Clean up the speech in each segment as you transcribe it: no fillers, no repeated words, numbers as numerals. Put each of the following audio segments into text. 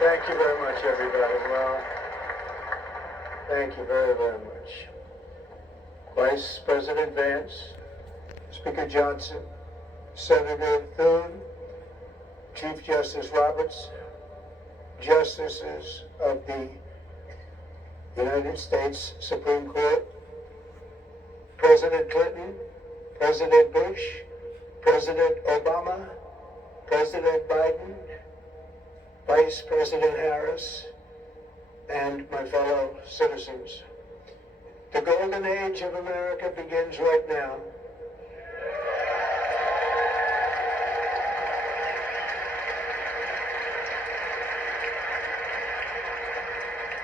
Thank you very much, everybody. Well, thank you very, very much. Vice President Vance, Speaker Johnson, Senator Thune, Chief Justice Roberts, Justices of the United States Supreme Court, President Clinton, President Bush, President Obama, President Biden, Vice President Harris, and my fellow citizens. The golden age of America begins right now.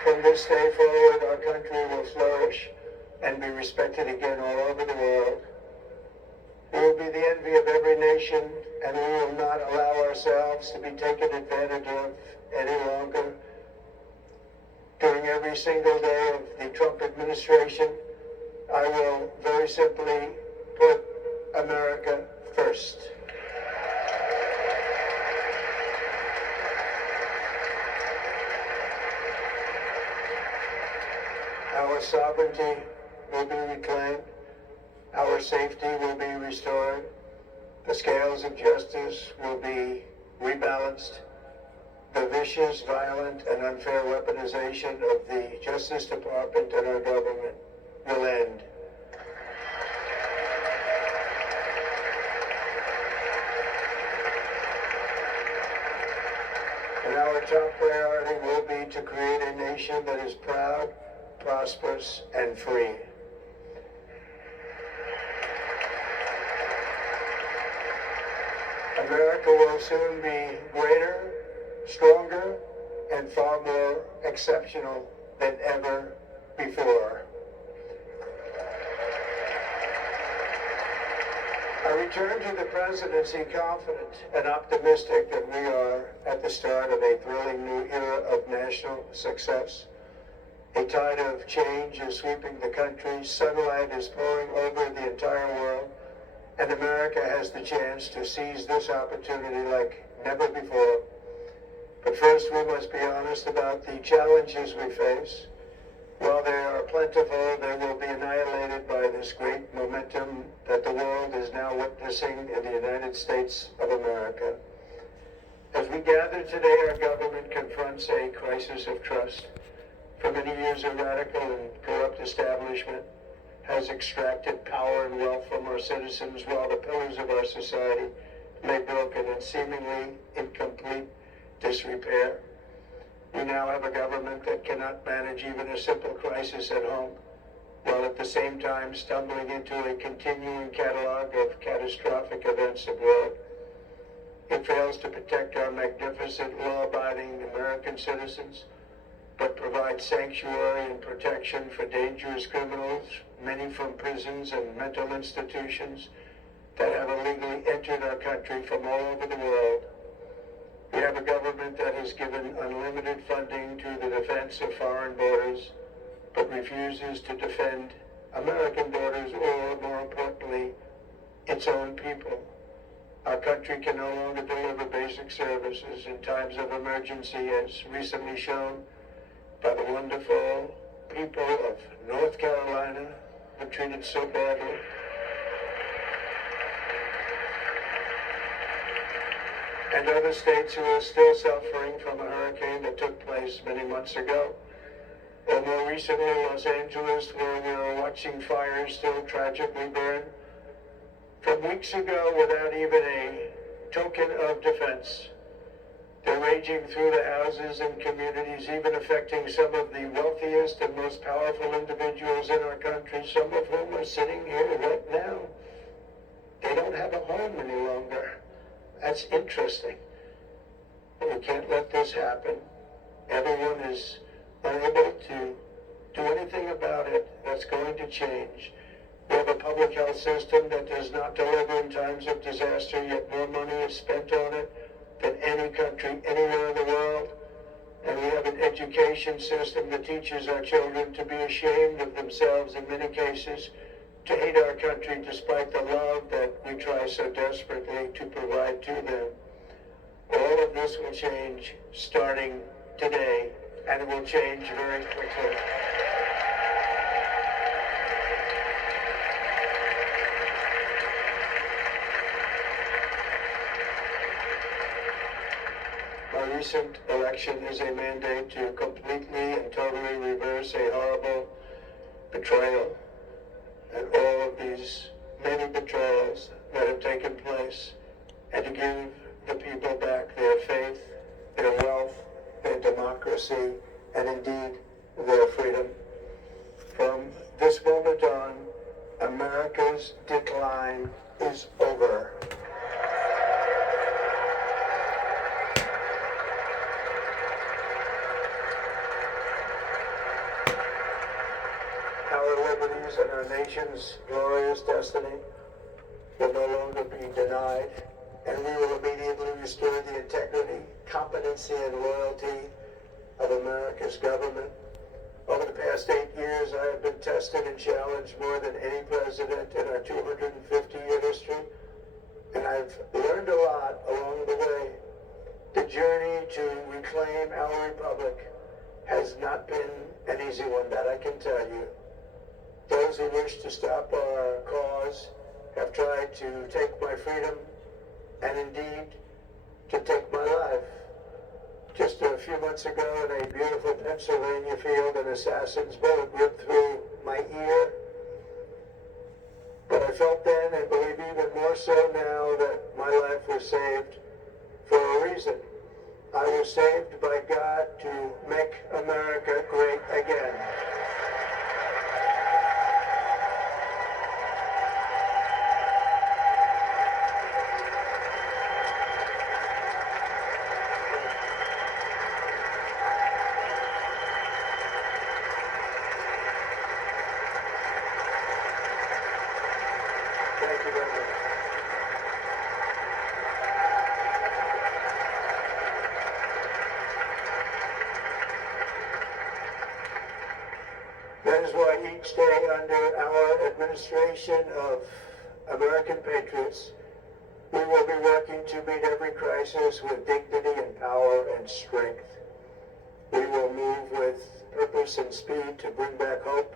From this day forward, our country will flourish and be respected again all over the world. We will be the envy of every nation, and we will not allow ourselves to be taken advantage of any longer. During every single day of the Trump administration, I will very simply put America first. Our sovereignty will be reclaimed. Our safety will be restored. The scales of justice will be rebalanced. The vicious, violent, and unfair weaponization of the Justice Department and our government will end. And our top priority will be to create a nation that is proud, prosperous, and free. America will soon be greater, stronger, and far more exceptional than ever before. I return to the presidency confident and optimistic that we are at the start of a thrilling new era of national success. A tide of change is sweeping the country, sunlight is pouring over the entire world, and America has the chance to seize this opportunity like never before. But first, we must be honest about the challenges we face. While they are plentiful, they will be annihilated by this great momentum that the world is now witnessing in the United States of America. As we gather today, our government confronts a crisis of trust. For many years, a radical and corrupt establishment has extracted power and wealth from our citizens while the pillars of our society lay broken and seemingly in complete disrepair. We now have a government that cannot manage even a simple crisis at home, while at the same time stumbling into a continuing catalog of catastrophic events abroad. It fails to protect our magnificent, law-abiding American citizens, but provides sanctuary and protection for dangerous criminals, many from prisons and mental institutions that have illegally entered our country from all over the world. We have a government that has given unlimited funding to the defense of foreign borders, but refuses to defend American borders or, more importantly, its own people. Our country can no longer deliver basic services in times of emergency, as recently shown by the wonderful people of North Carolina who treated so badly. And other states who are still suffering from a hurricane that took place many months ago. Or more recently, Los Angeles, where we are watching fires still tragically burn. From weeks ago, without even a token of defense, they're raging through the houses and communities, even affecting some of the wealthiest and most powerful individuals in our country, some of whom are sitting here right now. They don't have a home any longer. That's interesting. We can't let this happen. Everyone is unable to do anything about it. That's going to change. We have a public health system that does not deliver in times of disaster, yet more money is spent on it than any country anywhere in the world. And we have an education system that teaches our children to be ashamed of themselves in many cases, to hate our country despite the love that we try so desperately to provide to them. All of this will change starting today, and it will change very quickly. Our recent election is a mandate to completely and totally reverse a horrible betrayal and all of these many betrayals that have taken place, and to give the people back their faith, their wealth, their democracy, and indeed their freedom. From this moment on, America's decline is over. Our liberties and our nation's glorious destiny will no longer be denied, and we will immediately restore the integrity, competency, and loyalty of America's government. Over the past 8 years, I have been tested and challenged more than any president in our 250-year history, and I've learned a lot along the way. The journey to reclaim our republic has not been an easy one, that I can tell you. Those who wish to stop our cause have tried to take my freedom and indeed to take my life. Just a few months ago in a beautiful Pennsylvania field, an assassin's bullet ripped through my ear. But I felt then, and believe even more so now, that my life was saved for a reason. I was saved by God to make America great again. Thank you very much. That is why each day under our administration of American patriots, we will be working to meet every crisis with dignity and power and strength. We will move with purpose and speed to bring back hope,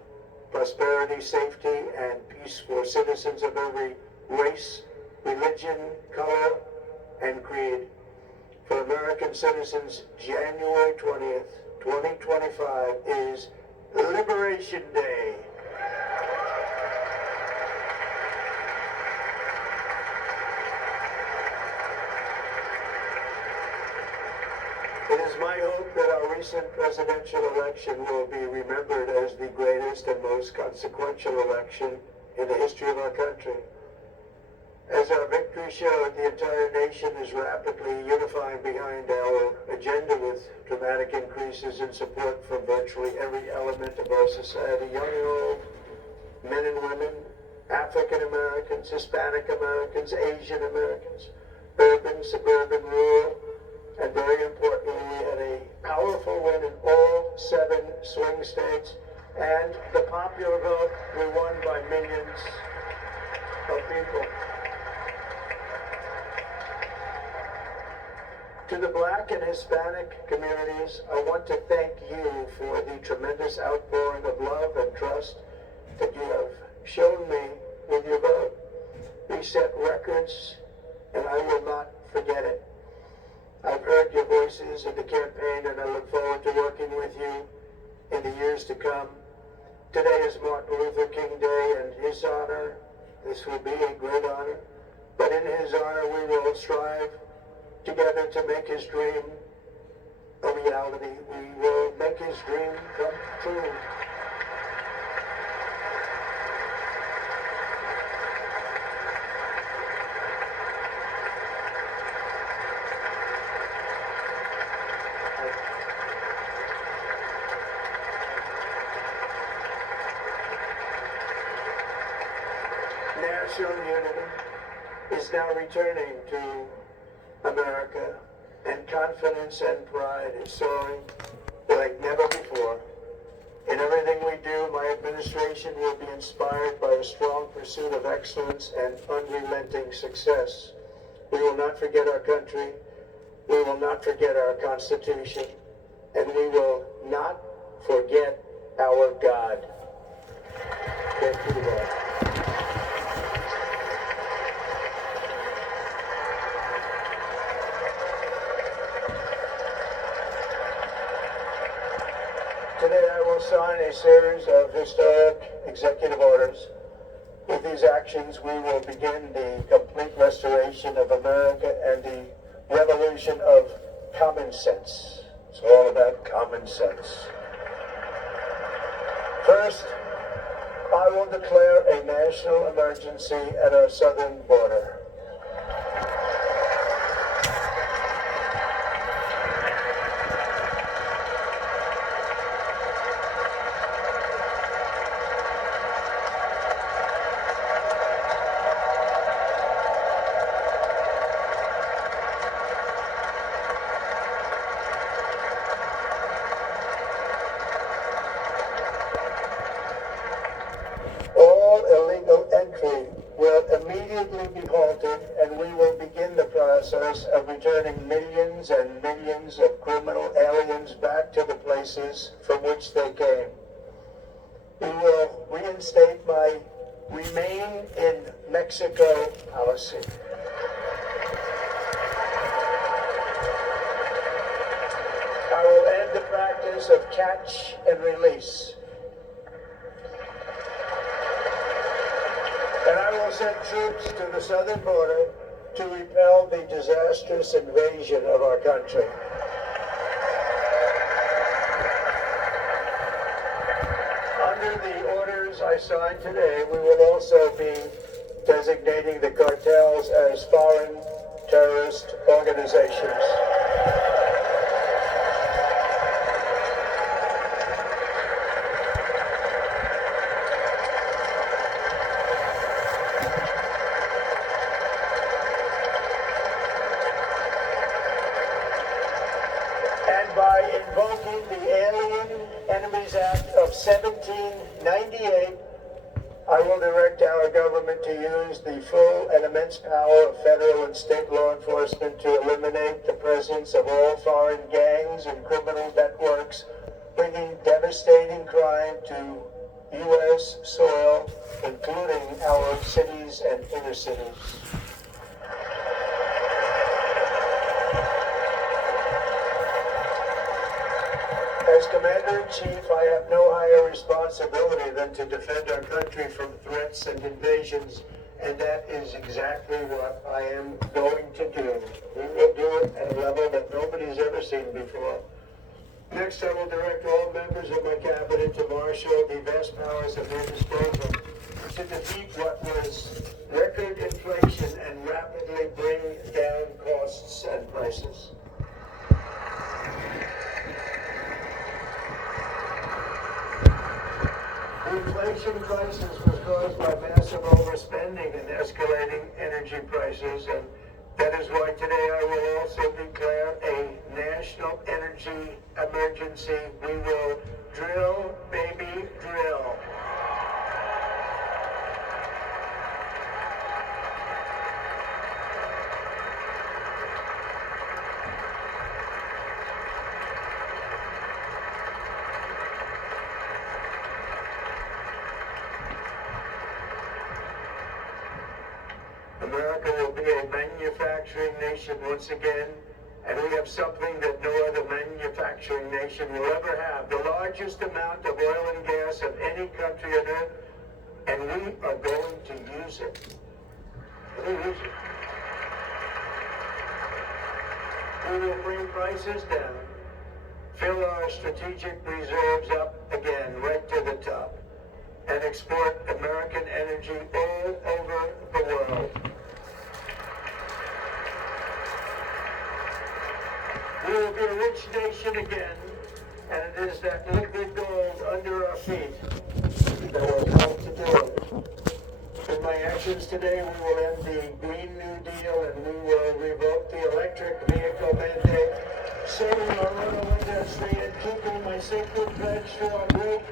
prosperity, safety, and peace for citizens of every race, religion, color, and creed. For American citizens, January 20th, 2025 is Liberation Day. It is my hope that our recent presidential election will be remembered as the greatest and most consequential election in the history of our country. As our victory showed, the entire nation is rapidly unifying behind our agenda with dramatic increases in support from virtually every element of our society, young and old, men and women, African Americans, Hispanic Americans, Asian Americans, urban, suburban, rural, and very importantly, we had a powerful win in all 7 swing states, and the popular vote, we won by millions of people. To the Black and Hispanic communities, I want to thank you for the tremendous outpouring of love and trust that you have shown me with your vote. We set records, and I will not forget it. I've heard your voices in the campaign, and I look forward to working with you in the years to come. Today is Martin Luther King Day, and his honor, this will be a great honor, but in his honor we will strive together to make his dream a reality. We will make his dream come true. National unity is now returning to America, and confidence and pride is soaring like never before. In everything we do, my administration will be inspired by a strong pursuit of excellence and unrelenting success. We will not forget our country. We will not forget our Constitution. and we will not forget our God. Thank you, Lord. Today I will sign a series of historic executive orders. With these actions, we will begin the complete restoration of America and the revolution of common sense. It's all about common sense. First, I will declare a national emergency at our southern border. All illegal entry will immediately be halted, and we will begin the process of returning millions and millions of criminal aliens back to the places from which they came. We will reinstate my Remain in Mexico policy. I will end the practice of catch and release. And I will send troops to the southern border to repel the disastrous invasion of our country. Under the orders I signed today, we will also be designating the cartels as foreign terrorist organizations. By invoking the Alien Enemies Act of 1798, I will direct our government to use the full and immense power of federal and state law enforcement to eliminate the presence of all foreign gangs and criminal networks bringing devastating crime to U.S. soil, including our cities and inner cities. As Commander-in-Chief, I have no higher responsibility than to defend our country from threats and invasions, and that is exactly what I am going to do. We will do it at a level that nobody's ever seen before. Next, I will direct all members of my cabinet to marshal the vast powers at their disposal to defeat what was record inflation and rapidly bring down costs and prices. The inflation crisis was caused by massive overspending and escalating energy prices, and that is why today I will also declare a national energy emergency. We will drill, baby, drill. America will be a manufacturing nation once again, and we have something that no other manufacturing nation will ever have, the largest amount of oil and gas of any country on earth, and we are going to use it. We will bring prices down, fill our strategic reserves up again, right to the top, and export American energy all over the world. We will be a rich nation again, and it is that liquid gold under our feet that will help to do it. In my actions today, we will end the Green New Deal, and we will revoke the electric vehicle mandate, saving our auto industry and keeping my sacred pledge to our great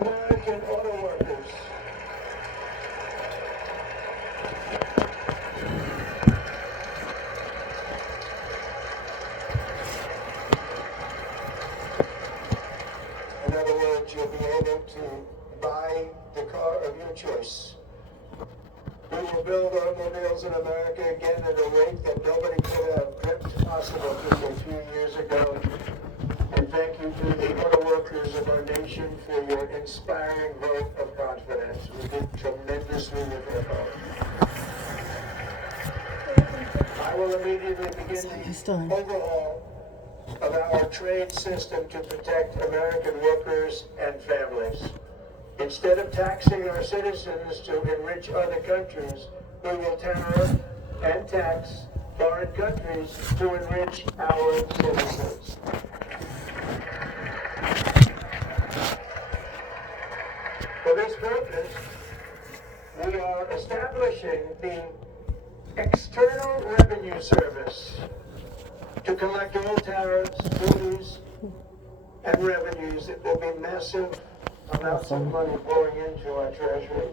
American auto workers. that you'll be able to buy the car of your choice. We will build automobiles in America again at a rate that nobody could have dreamt possible just a few years ago. And thank you to the auto workers of our nation for your inspiring vote of confidence. We did tremendously with your vote. I will immediately begin the overhaul of our trade system to protect American workers and families. Instead of taxing our citizens to enrich other countries, we will tariff and tax foreign countries to enrich our citizens. For this purpose, we are establishing the External Revenue Service to collect all tariffs, duties, and revenues. It will be massive amounts of money pouring into our treasury,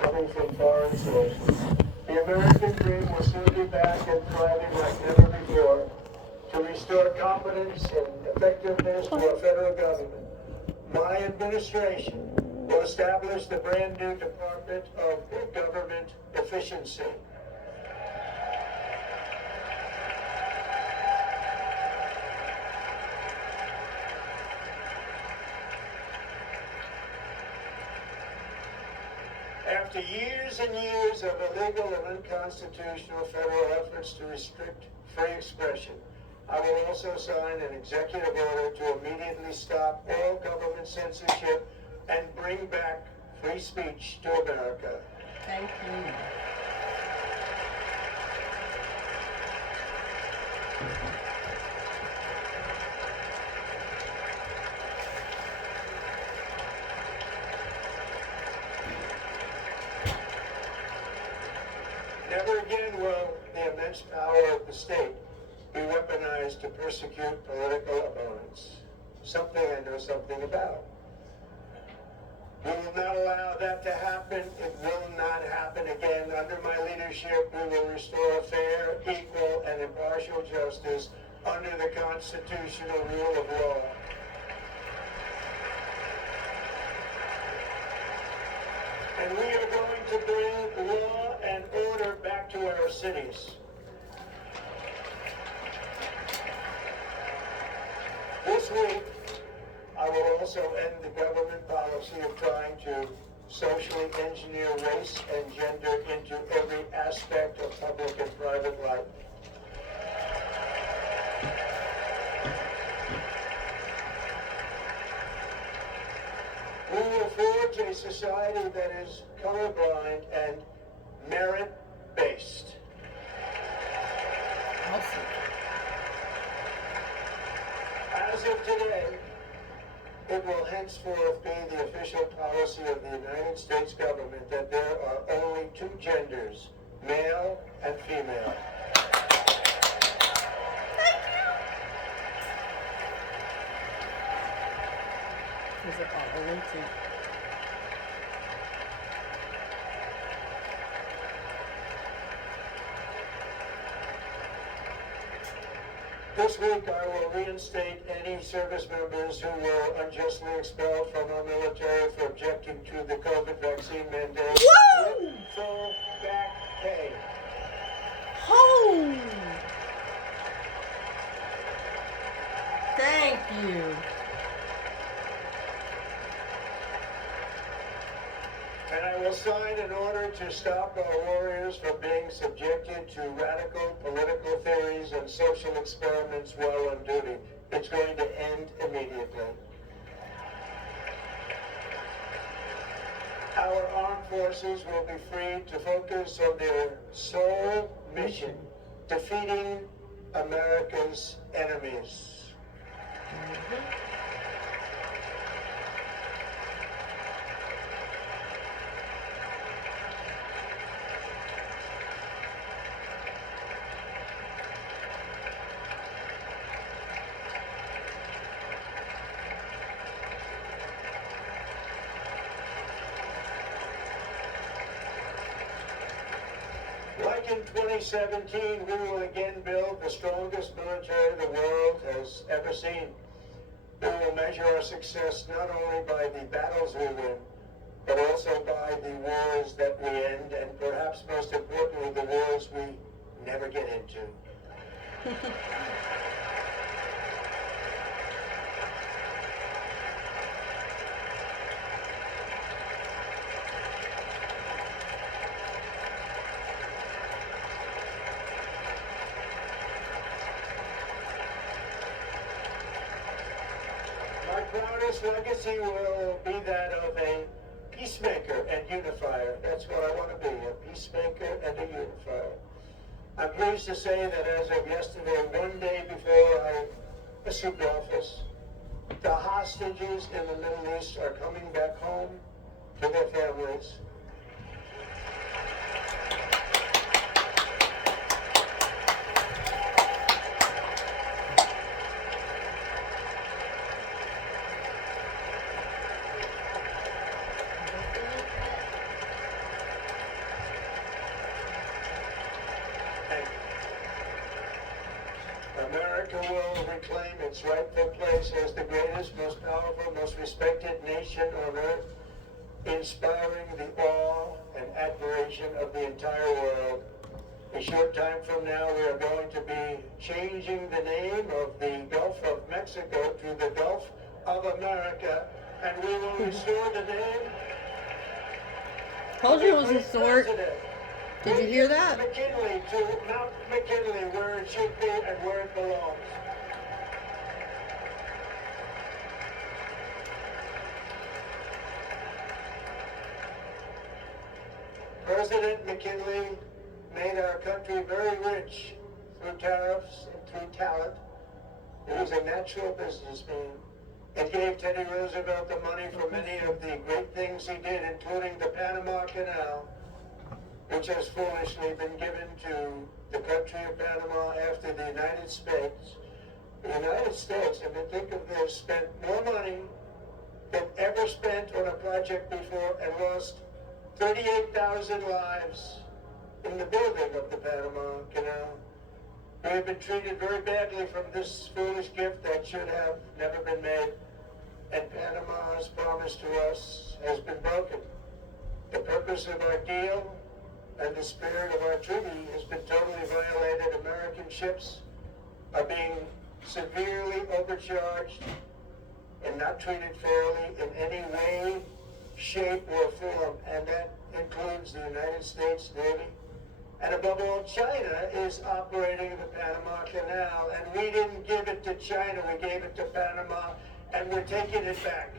coming from foreign sources. The American dream will soon be back and thriving like never before to restore confidence and effectiveness to our federal government. My administration will establish the brand new Department of Government Efficiency. After years and years of illegal and unconstitutional federal efforts to restrict free expression, I will also sign an executive order to immediately stop all government censorship and bring back free speech to America. Thank you. Never again will the immense power of the state be weaponized to persecute political opponents. Something I know something about. We will not allow that to happen. It will not happen again. Under my leadership, we will restore fair, equal, and impartial justice under the constitutional rule of law. And we are going to bring law and order back to our cities. This week, I will also end the government policy of trying to socially engineer race and gender into every aspect of public and private life. We will forge a society that is colorblind and merit-based. Awesome. As of today, it will henceforth be the official policy of the United States government that there are only two genders, male and female. Is it all only two? This week, I will reinstate any service members who were unjustly expelled from our military for objecting to the COVID vaccine mandate with full back pay. Oh! Thank you. And I will sign an order to stop our warriors from being subjected to radical political theories and social experiments while on duty. It's going to end immediately. Our armed forces will be free to focus on their sole mission, defeating America's enemies. Like in 2017, we will again build the strongest military the world has ever seen. We will measure our success not only by the battles we win, but also by the wars that we end, and perhaps most importantly, the wars we never get into. My proudest legacy will be that of a peacemaker and unifier. That's what I want to be, a peacemaker and a unifier. I'm pleased to say that as of yesterday, one day before I assumed office, the hostages in the Middle East are coming back home to their families. America will reclaim its rightful place as the greatest, most powerful, most respected nation on earth, inspiring the awe and admiration of the entire world. A short time from now, we are going to be changing the name of the Gulf of Mexico to the Gulf of America, and we will restore the name. Told you it was a sword. Did you hear that? McKinley to Mount McKinley, where it should be and where it belongs. President McKinley made our country very rich through tariffs and through talent. He was a natural businessman. It gave Teddy Roosevelt the money for many of the great things he did, including the Panama Canal, which has foolishly been given to the country of Panama after the United States. The United States, I mean, think of this, spent more money than ever spent on a project before and lost 38,000 lives in the building of the Panama Canal. We have been treated very badly from this foolish gift that should have never been made, and Panama's promise to us has been broken. The purpose of our deal and the spirit of our treaty has been totally violated. American ships are being severely overcharged and not treated fairly in any way, shape, or form, and that includes the United States Navy. And above all, China is operating the Panama Canal, and we didn't give it to China, we gave it to Panama, and we're taking it back.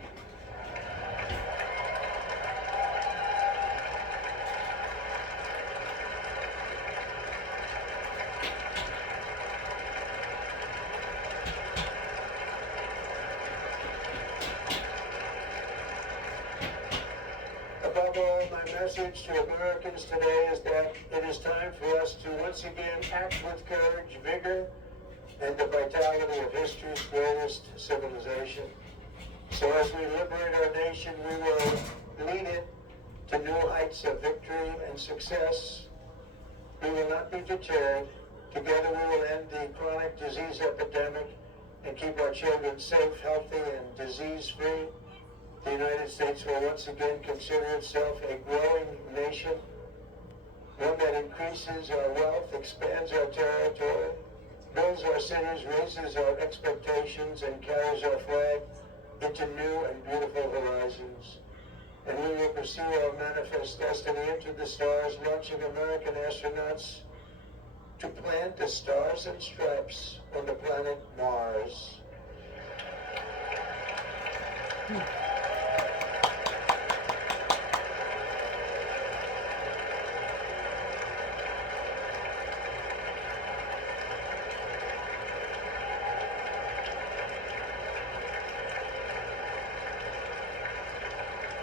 Above all, my message to Americans today is that it is time for us to once again act with courage, vigor, and the vitality of history's greatest civilization. So as we liberate our nation, we will lead it to new heights of victory and success. We will not be deterred. Together we will end the chronic disease epidemic and keep our children safe, healthy, and disease-free. The United States will once again consider itself a growing nation, one that increases our wealth, expands our territory, builds our cities, raises our expectations, and carries our flag into new and beautiful horizons. And we will pursue our manifest destiny into the stars, launching American astronauts to plant the stars and stripes on the planet Mars.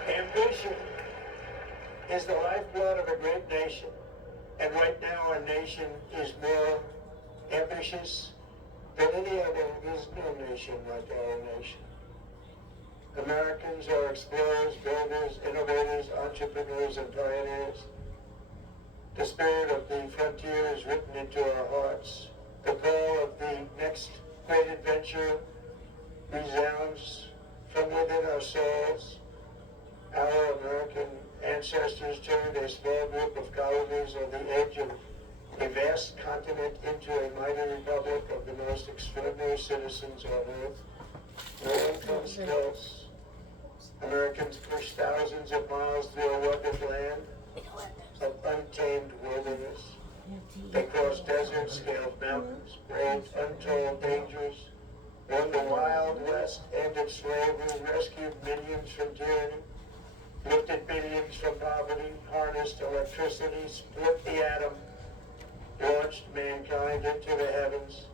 Ambition is the lifeblood of a great nation, and right now our nation is more ambitious than any other. There's no nation like our nation. Americans are explorers, builders, innovators, entrepreneurs, and pioneers. The spirit of the frontier is written into our hearts. The call of the next great adventure resounds from within our souls. Our American ancestors turned a small group of colonies on the edge of a vast continent into a mighty republic of the most extraordinary citizens on earth. No one comes close. Americans pushed thousands of miles through a rugged land of untamed wilderness. They crossed deserts, scaled mountains, braved untold dangers, won the Wild West, ended slavery, rescued millions from tyranny, lifted billions from poverty, harnessed electricity, split the atom, launched mankind into the heavens,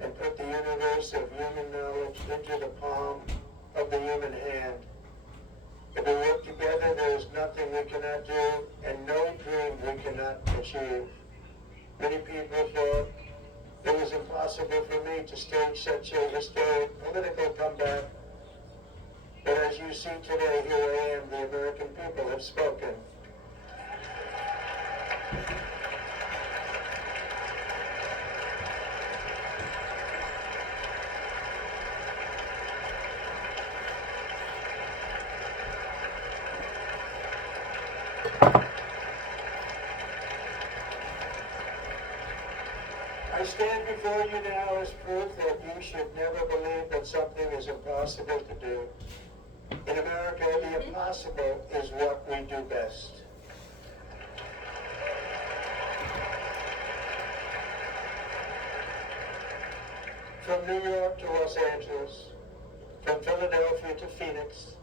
and put the universe of human knowledge into the palm of the human hand. If we work together, there is nothing we cannot do, and no dream we cannot achieve. Many people thought it was impossible for me to stage such a historic political comeback. But as you see today, here I am, the American people have spoken. I stand before you now as proof that you should never believe that something is impossible to do. In America, the impossible is what we do best. From New York to Los Angeles, from Philadelphia to Phoenix,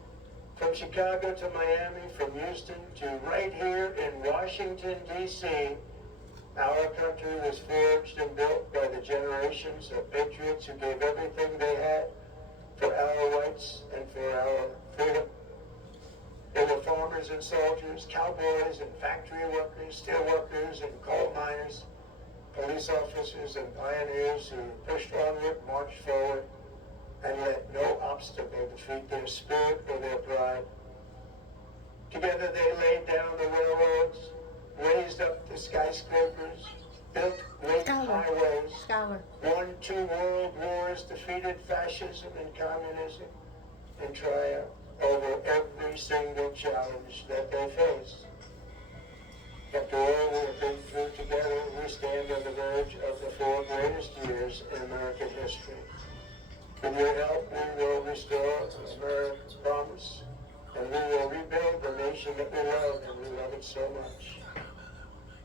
from Chicago to Miami, from Houston to right here in Washington, D.C., our country was forged and built by the generations of patriots who gave everything they had for our rights and for our freedom. They were farmers and soldiers, cowboys and factory workers, steel workers and coal miners, police officers and pioneers who pushed onward, marched forward, and let no obstacle defeat their spirit or their pride. Together they laid down the railroads, raised up the skyscrapers, built great highways, won 2 world wars, defeated fascism and communism, and triumphed over every single challenge that they faced. After all we have been through together, we stand on the verge of the 4 greatest years in American history. With your help, we will restore America's promise, and we will rebuild the nation that we love, and we love it so much.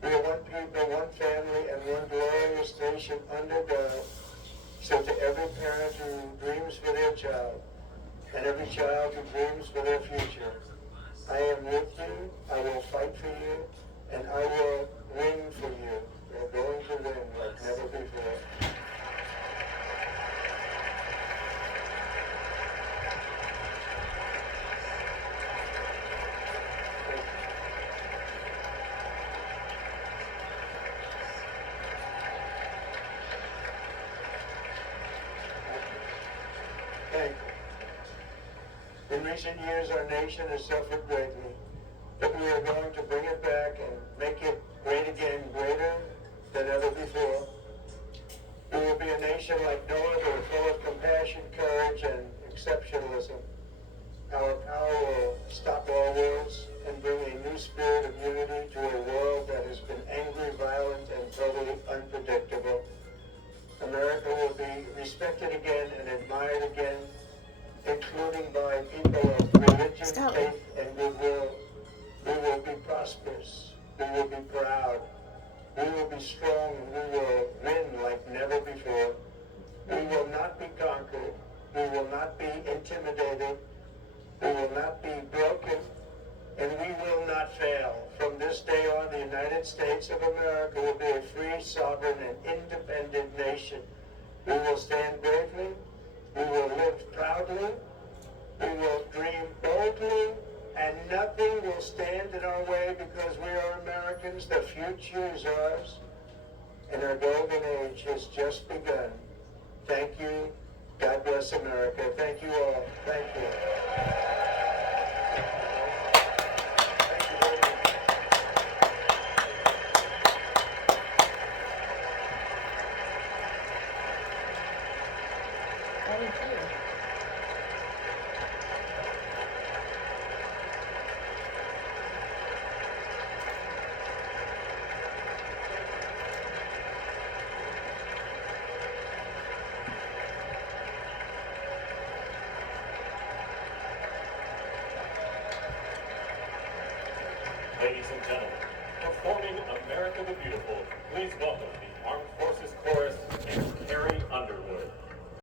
We are one people, one family, and one glorious nation under God. So to every parent who dreams for their child, and every child who dreams for their future, I am with you, I will fight for you, and I will win for you. We're going to win like never before. Thank you. In recent years, our nation has suffered greatly, but we are going to bring it back and make it great again, greater than ever before. We will be a nation like no other, full of compassion, courage, and exceptionalism. Our power will stop all wars and bring a new spirit of unity to a world that has been angry, violent, and totally unpredictable. America will be respected again and admired again, including by people of religion, faith, and goodwill. We will be prosperous. We will be proud. We will be strong, and we will win like never before. We will not be conquered. We will not be intimidated. We will not be broken. And we will not fail. From this day on, the United States of America will be a free, sovereign, and independent nation. We will stand bravely. We will live proudly. We will dream boldly. And nothing will stand in our way because we are Americans. The future is ours. And our golden age has just begun. Thank you. God bless America. Thank you all. Thank you. Thank you. ladies and gentlemen, performing America the Beautiful, please welcome the Armed Forces Chorus and Carrie Underwood.